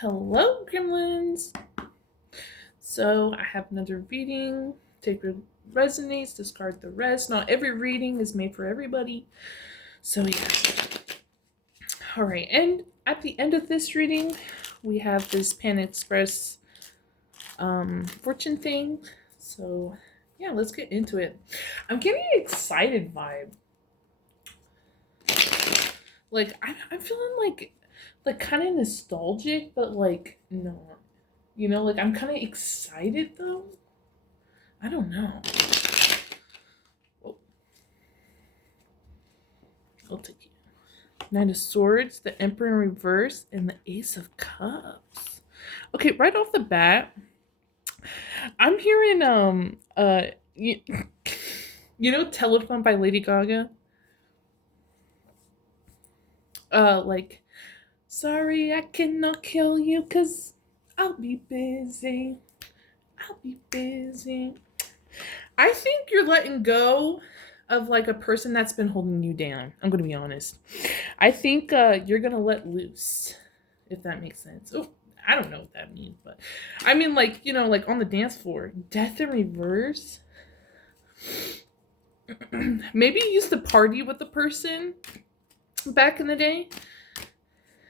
Hello, Gremlins. So I have another reading. Take what resonates, discard the rest. Not every reading is made for everybody. So yeah. All right, and at the end of this reading, we have this Pan Express fortune thing. So yeah, let's get into it. I'm getting an excited vibe. Like I'm feeling like kind of nostalgic, but like no, like I'm kind of excited though. I don't know. Oh, I'll take it. Knight of Swords, the Emperor in reverse, and the Ace of Cups. Okay, right off the bat, I'm hearing Telephone by Lady Gaga. Like, sorry I cannot kill you cause I'll be busy. I'll be busy. I think you're letting go of like a person that's been holding you down. I'm gonna be honest. I think you're gonna let loose, if that makes sense. Oh, I don't know what that means, but I mean, like like on the dance floor, death in reverse. Maybe you used to party with the person back in the day,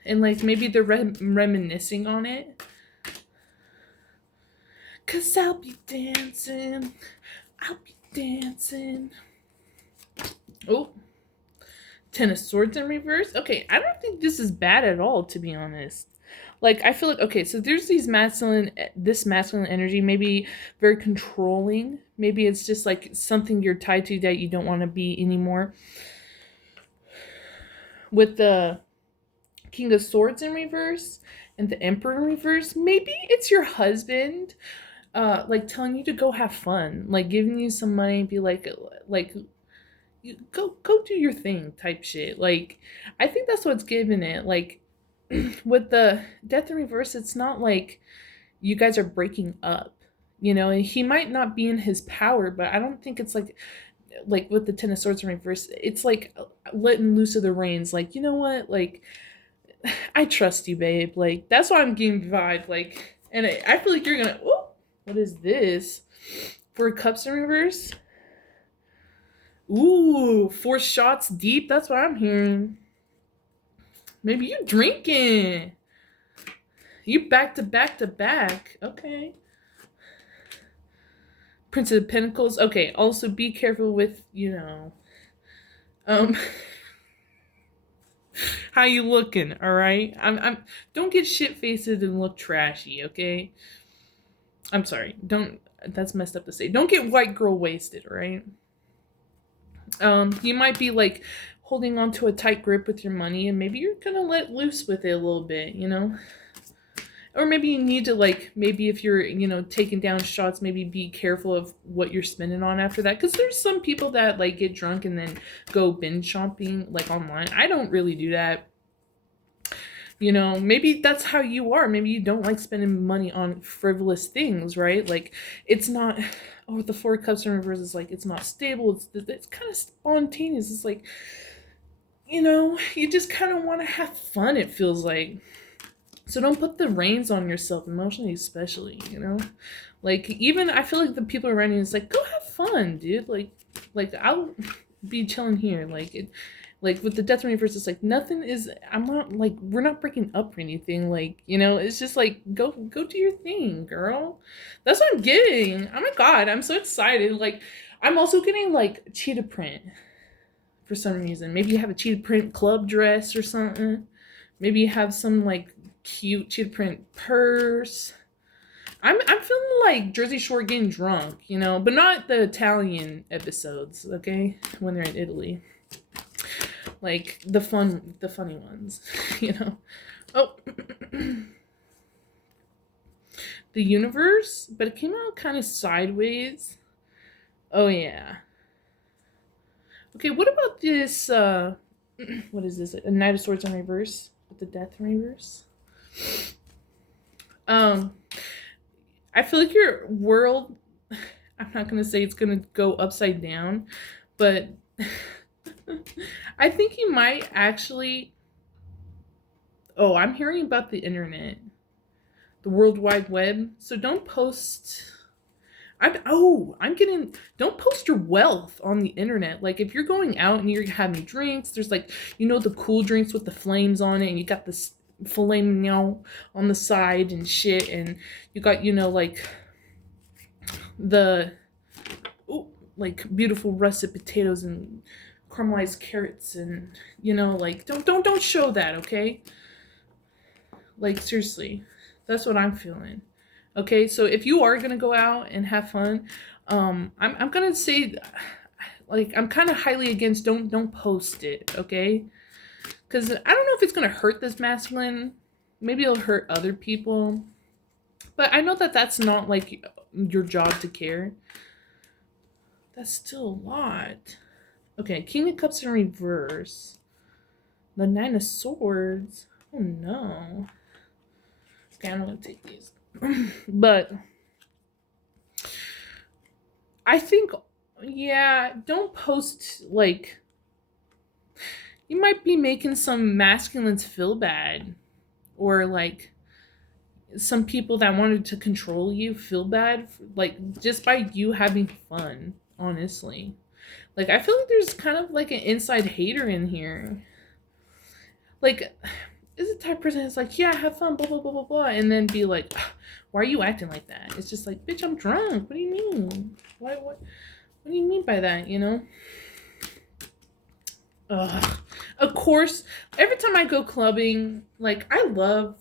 and like maybe they're reminiscing on it. Cause I'll be dancing, I'll be dancing. Oh, Ten of Swords in reverse. Okay, I don't think this is bad at all, to be honest. Like I feel like okay, so there's this masculine energy, maybe very controlling. Maybe it's just like something you're tied to that you don't want to be anymore. With the King of Swords in reverse and the Emperor in reverse, maybe it's your husband like telling you to go have fun, like giving you some money and be like you go do your thing type shit. Like I think that's what's giving it. Like with the death in reverse, it's not like you guys are breaking up. And he might not be in his power, but I don't think it's like with the Ten of Swords in reverse, it's like letting loose of the reins. Like, you know what? Like, I trust you, babe. Like, that's why I'm getting vibe. Like, and I feel like you're gonna. Oh, what is this? For cups in reverse. Ooh, 4 shots deep. That's what I'm hearing. Maybe you drinking. You back to back to back. Okay. Prince of Pentacles. Okay. Also, be careful with um how you looking. All right. I'm. Don't get shit faced and look trashy. Okay. I'm sorry. Don't. That's messed up to say. Don't get white girl wasted. Right. You might be like holding on to a tight grip with your money, and maybe you're gonna let loose with it a little bit. Or maybe you need to like maybe if you're taking down shots, maybe be careful of what you're spending on after that, because there's some people that like get drunk and then go binge shopping like online. I don't really do that. Maybe that's how you are. Maybe you don't like spending money on frivolous things, right? Like it's not. Oh, the 4 cups in reverse is like it's not stable. It's kind of spontaneous. It's like you just kind of want to have fun. It feels like. So don't put the reins on yourself emotionally, especially. Like even I feel like the people around you is like, go have fun, dude. Like I'll be chilling here. Like with the death reverse, it's like nothing is. I'm not like we're not breaking up or anything. Like it's just like go do your thing, girl. That's what I'm getting. Oh my god, I'm so excited. Like I'm also getting like cheetah print for some reason. Maybe you have a cheetah print club dress or something. Maybe you have some like cute cheetah print purse. I'm feeling like Jersey Shore getting drunk, but not the Italian episodes, okay? When they're in Italy. Like the funny ones, Oh, the universe, but it came out kind of sideways. Oh yeah. Okay, what about this what is this? A Knight of Swords in reverse with the death in reverse? Um I feel like your world, I'm not going to say it's going to go upside down, but I think you might actually Oh, I'm hearing about the internet, the World Wide Web. So don't post. I'm getting. Don't post your wealth on the internet. Like if you're going out and you're having drinks, there's like the cool drinks with the flames on it, and you got this filet mignon on the side and shit, and you got like the ooh, like beautiful russet potatoes and caramelized carrots, and like don't show that, okay? Like seriously, that's what I'm feeling. Okay, so if you are gonna go out and have fun, I'm gonna say, like, I'm kind of highly against don't post it, okay? Because I don't know if it's gonna hurt this masculine. Maybe it'll hurt other people, but I know that that's not like your job to care. That's still a lot. Okay, King of Cups in reverse. The Nine of Swords. Oh no. Okay, I'm gonna take these. But I think, yeah, don't post, like, you might be making some masculines feel bad. Or, like, some people that wanted to control you feel bad, like, just by you having fun, honestly. Like, I feel like there's kind of, like, an inside hater in here. Like, is the type of person that's like, yeah, have fun, blah, blah, blah, blah, blah, and then be like, why are you acting like that? It's just like, bitch, I'm drunk. What do you mean? What do you mean by that, Ugh. Of course, every time I go clubbing, like, I love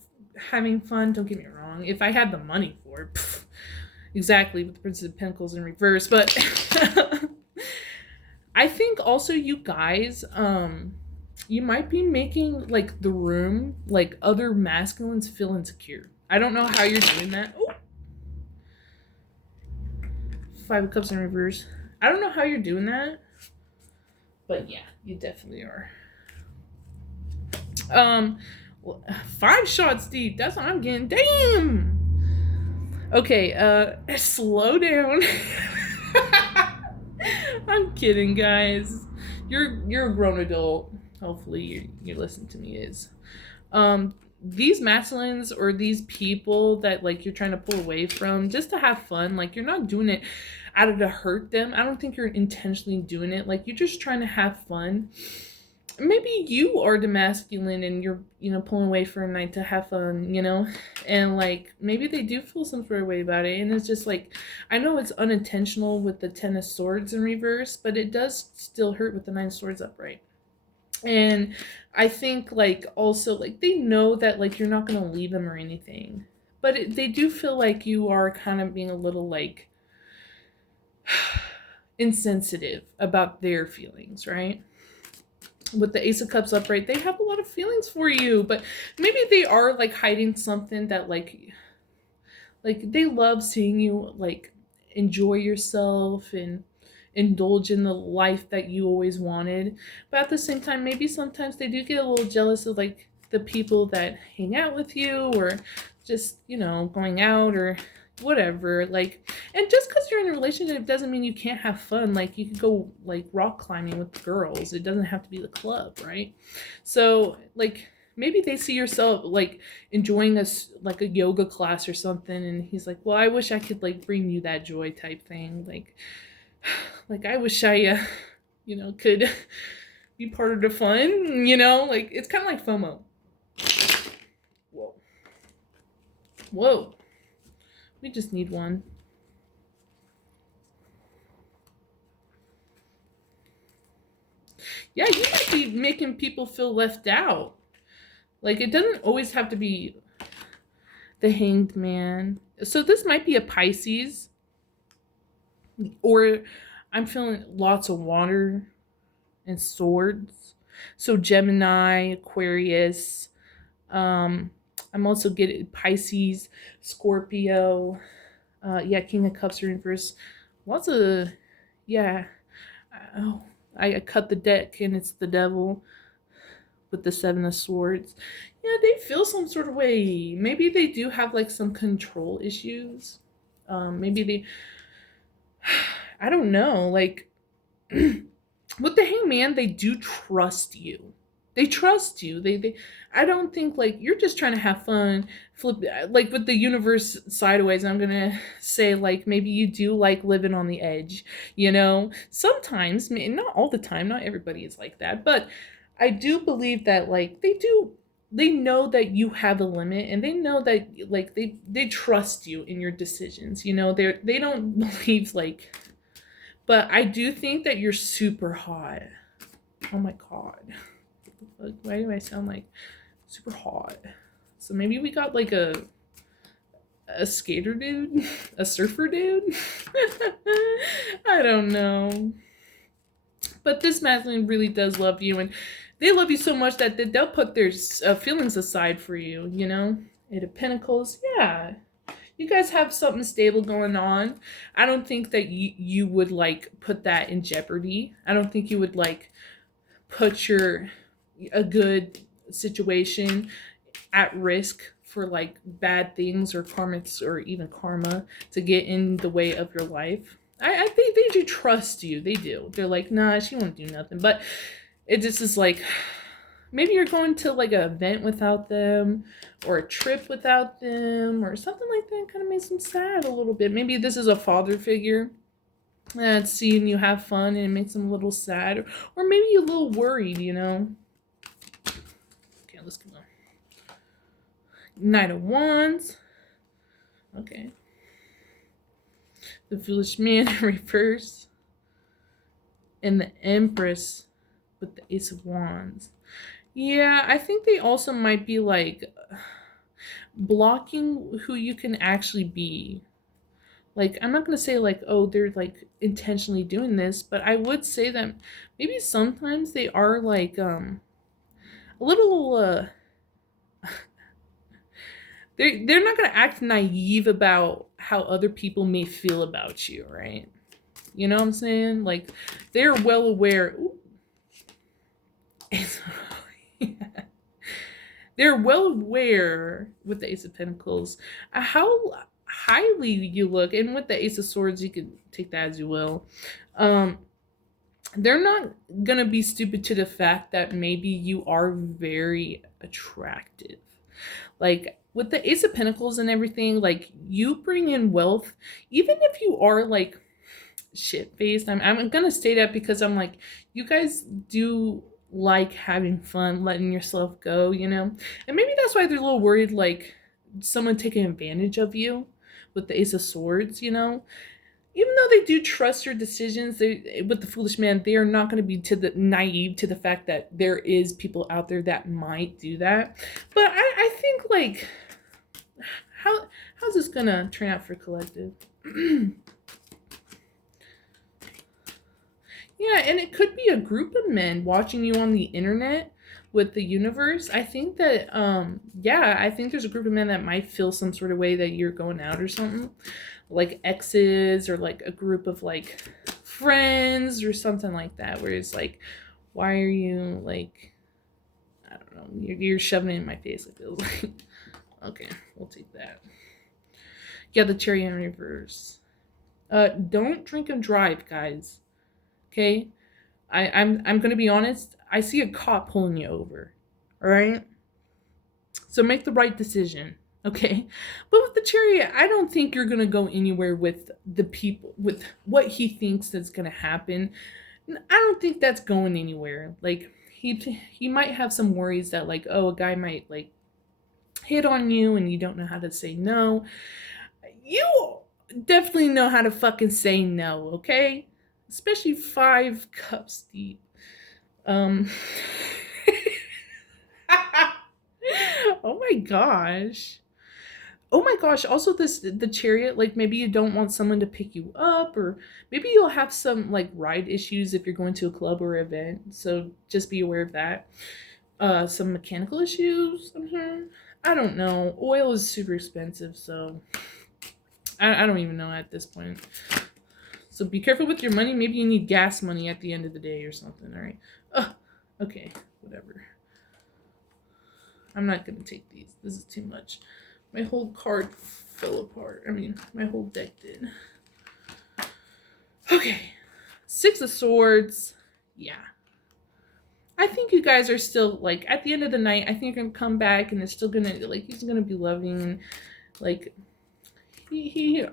having fun, don't get me wrong. If I had the money for it, exactly, with the Princess of Pentacles in reverse. But I think also you guys, you might be making, like, the room, like, other masculines feel insecure. I don't know how you're doing that. Ooh. Five of Cups in reverse. I don't know how you're doing that, but yeah, you definitely are. 5 shots deep. That's what I'm getting. Damn. Okay, slow down. I'm kidding, guys. You're a grown adult. Hopefully you listen to me is. These masculines or these people that, like, you're trying to pull away from just to have fun, like, you're not doing it out of to hurt them. I don't think you're intentionally doing it. Like, you're just trying to have fun. Maybe you are the masculine and you're, pulling away for a night to have fun, and, like, maybe they do feel some sort of way about it. And it's just like, I know it's unintentional with the Ten of Swords in reverse, but it does still hurt with the Nine of Swords upright. And I think, like, also, like, they know that, like, you're not going to leave them or anything, but they do feel like you are kind of being a little, like, insensitive about their feelings, right? With the Ace of Cups upright, they have a lot of feelings for you, but maybe they are, like, hiding something that, like they love seeing you, like, enjoy yourself and indulge in the life that you always wanted. But at the same time, maybe sometimes they do get a little jealous of, like, the people that hang out with you, or just, going out or whatever. Like, and just because you're in a relationship doesn't mean you can't have fun. Like, you could go, like, rock climbing with girls. It doesn't have to be the club, right? So, like, maybe they see yourself, like, enjoying like a yoga class or something, and he's like, well, I wish I could, like, bring you that joy type thing. Like I wish I could be part of the fun, like, it's kind of like FOMO. Whoa, we just need one. Yeah, you might be making people feel left out. Like, it doesn't always have to be the Hanged Man. So this might be a Pisces, or I'm feeling lots of water and swords. So Gemini, Aquarius. I'm also getting Pisces, Scorpio. Yeah, King of Cups reverse. Lots of, yeah. Oh, I cut the deck and it's the devil with the Seven of Swords. Yeah, they feel some sort of way. Maybe they do have, like, some control issues. Maybe they, I don't know. Like, with the Hangman, they do trust you. They trust you. I don't think like you're just trying to have fun. Flip like with the universe sideways. I'm gonna say like maybe you do like living on the edge. You know, sometimes, not all the time. Not everybody is like that, but I do believe that like they do. They know that you have a limit, and they know that like they trust you in your decisions. You know, they don't believe like. But I do think that you're super hot. Oh my god. Like, why do I sound like super hot? So maybe we got like a skater dude, a surfer dude. I don't know. But this masculine really does love you, and they love you so much that they'll put their feelings aside for you. You know, Eight of Pentacles. Yeah, you guys have something stable going on. I don't think that you would like put that in jeopardy. I don't think you would like put a good situation at risk for like bad things or karmics or even karma to get in the way of your life. I think they do trust you. They do. They're like, nah, she won't do nothing. But it just is like, maybe you're going to like an event without them or a trip without them or something like that. Kind of makes them sad a little bit. Maybe this is a father figure that's seeing you have fun and it makes them a little sad, or maybe a little worried, you know. Okay, let's go. Knight of Wands. Okay. The Foolish Man in reverse. And the Empress with the Ace of Wands. Yeah, I think they also might be like blocking who you can actually be. Like, I'm not going to say like, oh, they're like intentionally doing this, but I would say that maybe sometimes they are like a little they're not going to act naive about how other people may feel about you, right? You know what I'm saying? Like, they're well aware. Yeah. They're well aware with the Ace of Pentacles how highly you look, and with the Ace of Swords, you can take that as you will. They're not gonna be stupid to the fact that maybe you are very attractive. Like with the Ace of Pentacles and everything, like you bring in wealth, even if you are like shit faced. I'm gonna say that because I'm like, you guys do like having fun, letting yourself go, you know? And maybe that's why they're a little worried, like someone taking advantage of you with the Ace of Swords, you know? Even though they do trust your decisions, they with the Foolish Man, they are not going to be naive to the fact that there is people out there that might do that. But I think like how's this gonna turn out for collective? Yeah, and it could be a group of men watching you on the internet with the universe. I think that yeah, I think there's a group of men that might feel some sort of way that you're going out or something. Like exes or like a group of like friends or something like that, where it's like, why are you like, I don't know, you're shoving it in my face, it feels like. Okay, we'll take that. Yeah, the Chariot in reverse. Don't drink and drive, guys. Okay? I'm gonna be honest, I see a cop pulling you over. Alright? So make the right decision. Okay? But with the Chariot, I don't think you're gonna go anywhere with the people, with what he thinks that's gonna happen. I don't think that's going anywhere. Like he might have some worries that like, oh, a guy might like hit on you and you don't know how to say no. You definitely know how to fucking say no, okay? Especially 5 cups deep. Oh my gosh. Oh my gosh. Also the Chariot, like maybe you don't want someone to pick you up, or maybe you'll have some like ride issues if you're going to a club or event. So just be aware of that. Some mechanical issues. I don't know. Oil is super expensive, so I don't even know at this point. So be careful with your money. Maybe you need gas money at the end of the day or something. All right. Okay. Whatever. I'm not going to take these. This is too much. My whole card fell apart. I mean, my whole deck did. Okay. 6 of Swords. Yeah. I think you guys are still like at the end of the night. I think you're gonna come back, and it's still gonna like he's gonna be loving, like he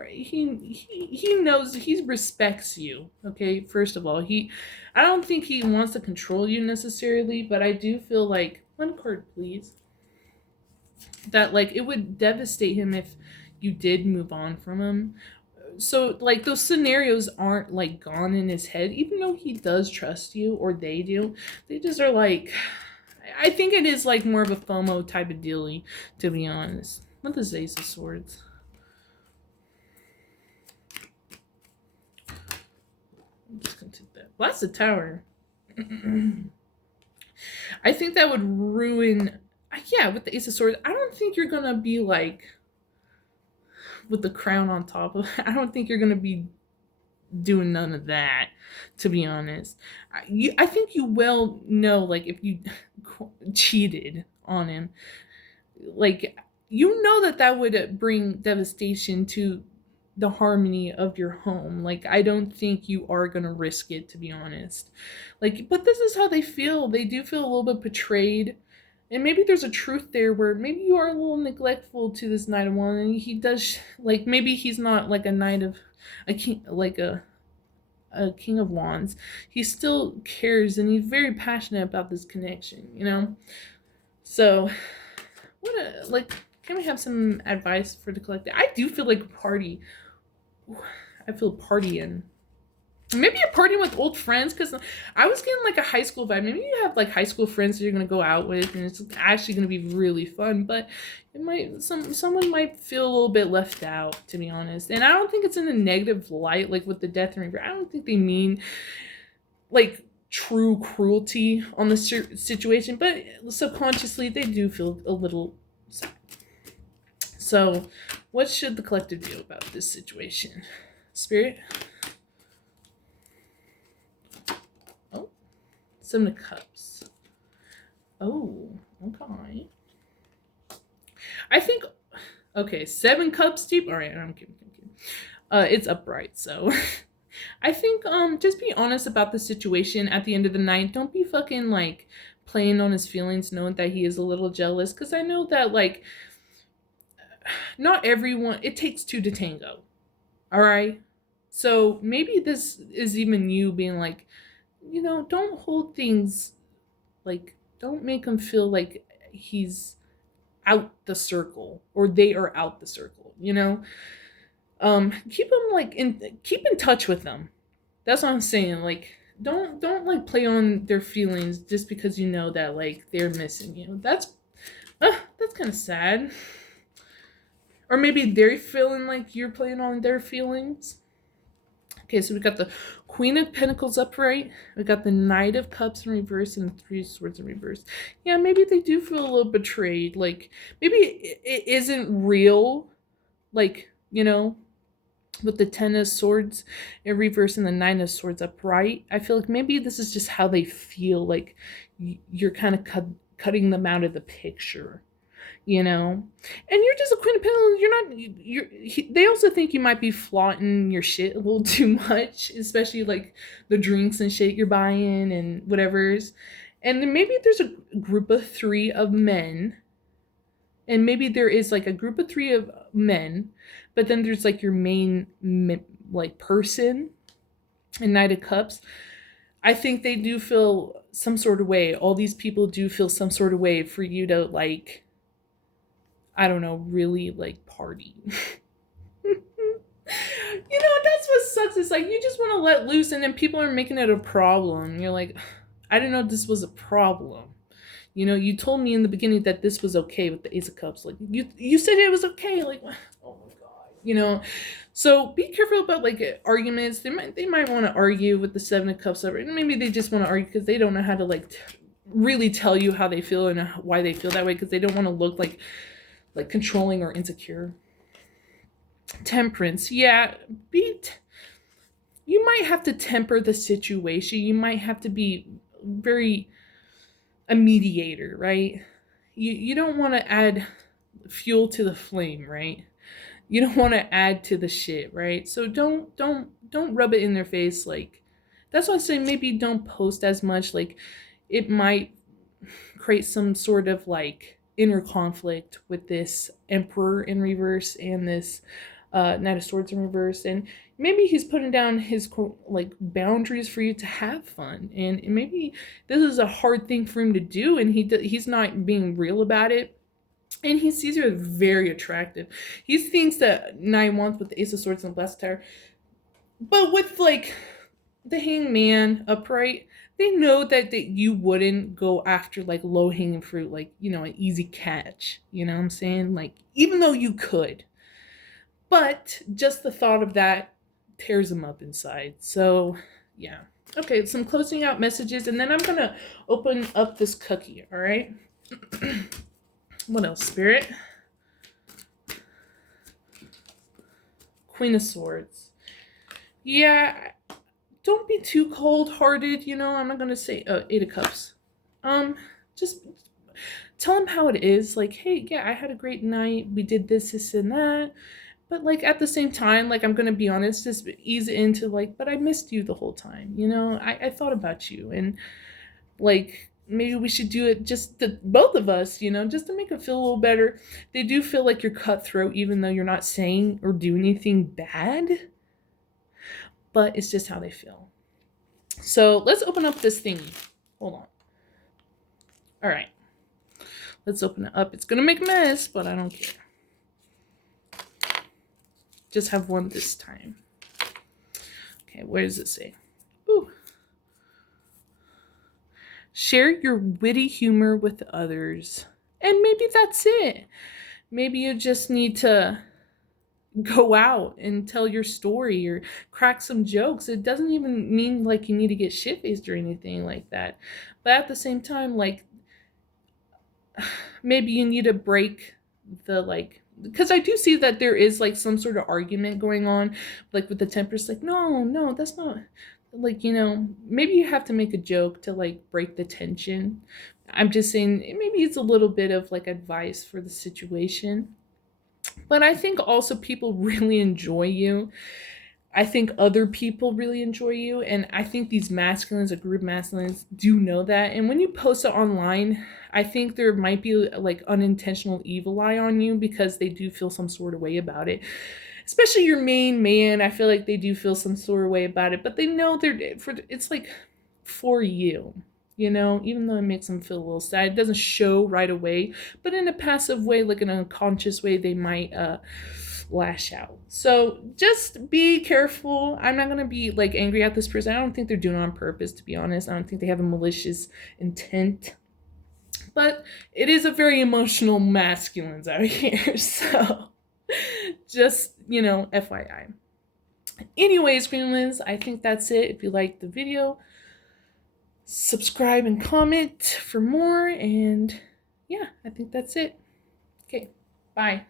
knows he respects you. Okay, first of all, I don't think he wants to control you necessarily, but I do feel like one card, please. That like it would devastate him if you did move on from him. So like those scenarios aren't like gone in his head, even though he does trust you or they do. They just are like, I think it is like more of a FOMO type of dealy, to be honest. What is Ace of Swords? I'm just gonna take that. Well, that's the Tower. I think that would ruin. Yeah, with the Ace of Swords, I don't think you're gonna be like with the crown on top of. I don't think you're gonna be doing none of that, to be honest. I think you well know, like, if you cheated on him, like, you know that would bring devastation to the harmony of your home. Like, I don't think you are gonna risk it, to be honest. Like, but this is how they feel. They do feel a little bit betrayed. And maybe there's a truth there where maybe you are a little neglectful to this Knight of Wands, and he does, like, maybe he's not like a Knight of a king, like a King of Wands. He still cares, and he's very passionate about this connection, you know? So, like, can we have some advice for the collective? I do feel like a party. I feel partying. Maybe you're partying with old friends, because I was getting like a high school vibe. Maybe you have like high school friends that you're gonna go out with, and it's actually gonna be really fun. But it might someone might feel a little bit left out, to be honest. And I don't think it's in a negative light, like with the Death and Reaver. I don't think they mean like true cruelty on the situation, but subconsciously they do feel a little sad. So, what should the collective do about this situation, Spirit? Seven of Cups. Oh, okay. I think, okay, 7 cups deep. All right, I'm kidding. It's upright, so I think just be honest about the situation at the end of the night. Don't be fucking like playing on his feelings, knowing that he is a little jealous. Because I know that like not everyone. It takes two to tango. All right. So maybe this is even you being like, you know, don't hold things like, don't make him feel like he's out the circle or they are out the circle, you know? Keep them like keep in touch with them. That's what I'm saying. Like, don't like play on their feelings just because you know that like they're missing you. That's kind of sad. Or maybe they're feeling like you're playing on their feelings. Okay, so we got the Queen of Pentacles upright. We got the Knight of Cups in reverse and the Three of Swords in reverse. Yeah, maybe they do feel a little betrayed. Like, maybe it isn't real. Like, you know, with the Ten of Swords in reverse and the Nine of Swords upright. I feel like maybe this is just how they feel. Like, you're kind of cutting them out of the picture. You know, and you're just a Queen of Pentacles. They also think you might be flaunting your shit a little too much, especially like the drinks and shit you're buying and whatever's. And then maybe there's a group of 3 of men, and maybe there is like a group of 3 of men, but then there's like your main like person and Knight of Cups. I think they do feel some sort of way. All these people do feel some sort of way for you to like, I don't know, really like party. You know, that's what sucks. It's like you just want to let loose, and then people are making it a problem. You're like, I didn't know this was a problem. You know, you told me in the beginning that this was okay with the Ace of Cups. Like, you said it was okay. Like, oh my god. You know, so be careful about like arguments. They might want to argue with the Seven of Cups. Maybe they just want to argue because they don't know how to like really tell you how they feel and why they feel that way, because they don't want to look like controlling or insecure. Temperance. Yeah, you might have to temper the situation. You might have to be very a mediator, right? You don't want to add fuel to the flame, right? You don't want to add to the shit, right? So don't rub it in their face. Like, that's why I say maybe don't post as much. Like, it might create some sort of like inner conflict with this Emperor in reverse and this Knight of Swords in reverse, and maybe he's putting down his like boundaries for you to have fun, and maybe this is a hard thing for him to do, and he's not being real about it. And he sees her as very attractive. He thinks that Knight wants with the Ace of Swords and the Blessed Tower, but with like the Hangman upright, they know that you wouldn't go after like low hanging fruit, like, you know, an easy catch. You know what I'm saying? Like, even though you could, but just the thought of that tears them up inside. So, yeah. Okay, some closing out messages, and then I'm gonna open up this cookie, all right? What else, Spirit? Queen of Swords. Yeah, don't be too cold-hearted, you know. I'm not gonna say Eight of Cups. Just tell him how it is. Like, hey, yeah, I had a great night. We did this, and that. But like at the same time, like I'm gonna be honest, just ease into like, but I missed you the whole time. You know, I thought about you, and like maybe we should do it just the both of us, you know, just to make it feel a little better. They do feel like you're cutthroat, even though you're not saying or doing anything bad. But it's just how they feel. So let's open up this thingy. Hold on. All right. Let's open it up. It's gonna make a mess, but I don't care. Just have one this time. Okay, where does it say? Ooh. Share your witty humor with others. And maybe that's it. Maybe you just need to go out and tell your story or crack some jokes. It doesn't even mean like you need to get shit-faced or anything like that. But at the same time, like, maybe you need to break the like, because I do see that there is like some sort of argument going on, like with the Tempest, like, no, that's not, like, you know, maybe you have to make a joke to like break the tension. I'm just saying maybe it's a little bit of like advice for the situation. But I think also people really enjoy you. I think other people really enjoy you, and I think these masculines, a group masculines, do know that. And when you post it online, I think there might be like unintentional evil eye on you because they do feel some sort of way about it. Especially your main man, I feel like they do feel some sort of way about it, but they know it's like for you. You know, even though it makes them feel a little sad, it doesn't show right away, but in a passive way, like in an unconscious way, they might lash out. So just be careful. I'm not gonna be like angry at this person. I don't think they're doing it on purpose, to be honest. I don't think they have a malicious intent. But it is a very emotional masculines out here. So just, you know, FYI. Anyways, Gremlins, I think that's it. If you liked the video, subscribe and comment for more. And yeah, I think that's it. Okay, bye.